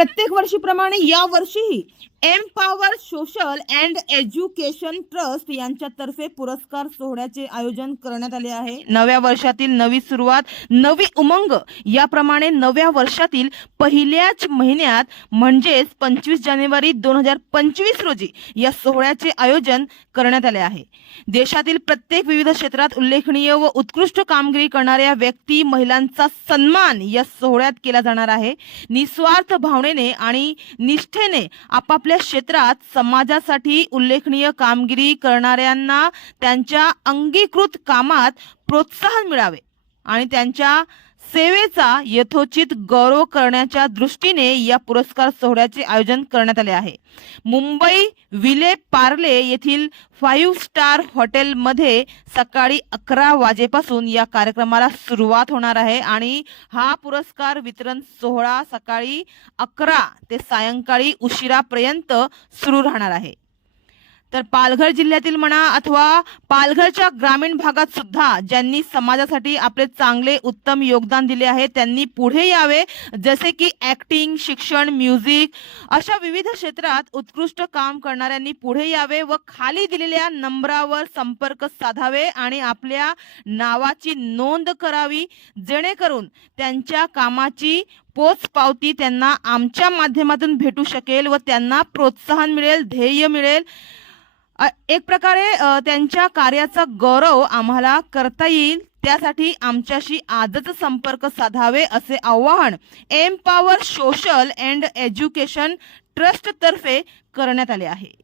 प्रत्येक वर्षीप्रमाणे या वर्षीही empower social and education trust यांच्यातर्फे पुरस्कार सोहळ्याचे आयोजन करण्यात आले आहे. नव्या वर्षातील नवी सुरुवात नवी उमंग याप्रमाणे नव्या वर्षातील पहिल्याच महिन्यात म्हणजेच पंचवीस जानेवारी दोन हजार पंचवीस रोजी या सोहळ्याचे आयोजन करण्यात आले आहे. देशातील प्रत्येक विविध क्षेत्रात उल्लेखनीय व उत्कृष्ट कामगिरी करणाऱ्या व्यक्ती महिलांचा सन्मान या सोहळ्यात केला जाणार आहे. निस्वार्थ भावने भावनेने आणि निष्ठेने आपापल्या क्षेत्रात समाजासाठी उल्लेखनीय कामगिरी करणाऱ्यांना त्यांच्या अंगीकृत कामात प्रोत्साहन मिळावे आणि त्यांच्या सेवेचा यथोचित गौरव करण्याच्या दृष्टीने या पुरस्कार सोहळ्याचे आयोजन करण्यात आले आहे. मुंबई विले पार्ले येथील फाईव्ह स्टार हॉटेलमध्ये सकाळी अकरा वाजेपासून या कार्यक्रमाला सुरुवात होणार आहे आणि हा पुरस्कार वितरण सोहळा सकाळी अकरा ते सायंकाळी उशिरापर्यंत सुरू राहणार आहे. तर पालघर जिल्ह्यातील म्हणा अथवा पालघरच्या ग्रामीण भागात सुद्धा ज्यांनी समाजासाठी आपले चांगले उत्तम योगदान दिले आहे त्यांनी पुढे यावे. जसे की ऍक्टिंग शिक्षण म्युझिक अशा विविध क्षेत्रात उत्कृष्ट काम करणाऱ्यांनी पुढे यावे व खाली दिलेल्या नंबरावर संपर्क साधावे आणि आपल्या नावाची नोंद करावी जेणेकरून त्यांच्या कामाची पोच पावती त्यांना आमच्या माध्यमातून भेटू शकेल व त्यांना प्रोत्साहन मिळेल ध्येय मिळेल. एक प्रकारे त्यांच्या कार्याचा गौरव आम्हाला करता येईल. त्यासाठी आमच्याशी आजच संपर्क साधावे असे आवाहन empower social and education trust तर्फे करण्यात आले आहे.